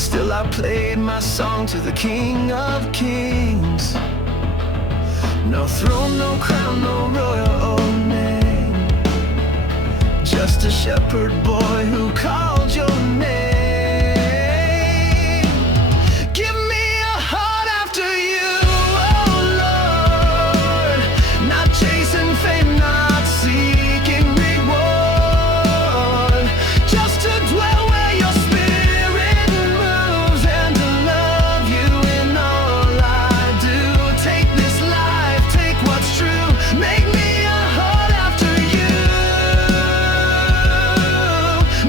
Still I played my song to the King of Kings. No throne, no crown, no royal name, just a shepherd boy who called your name. Give me a heart after you, oh Lord. Not chasing fame, not seeking reward, just to dwell where your spirit moves and to love you in all I do. Take this life, take what's true, make me a heart after you.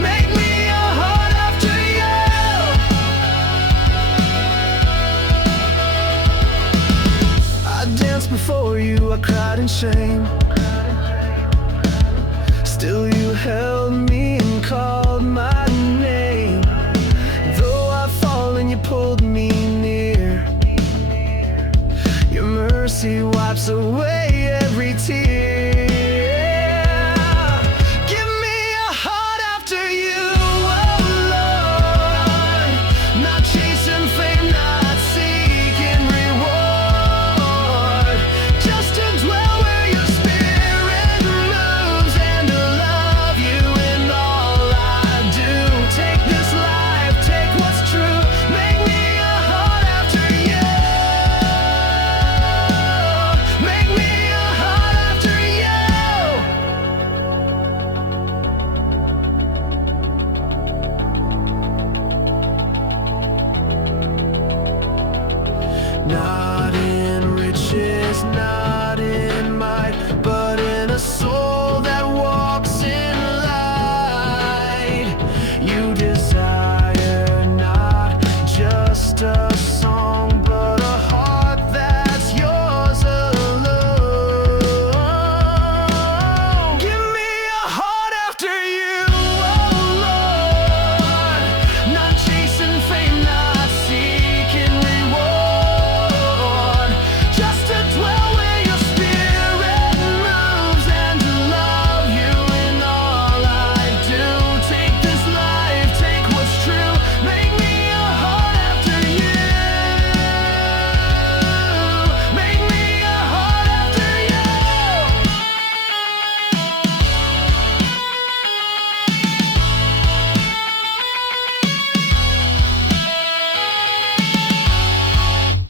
Make me a heart after you. I danced before you, I cried in shame. Still you held me and called my name. Though I've fallen, you pulled me near. Your mercy wipes away every tear. Give me a heart after you, oh Lord. Not chasing fame, not seeking reward, just to dwell where your spirit moves and to love you in all I do. Take this life, take what's true, make me a heart after you. Make me a heart after you. Not in riches, not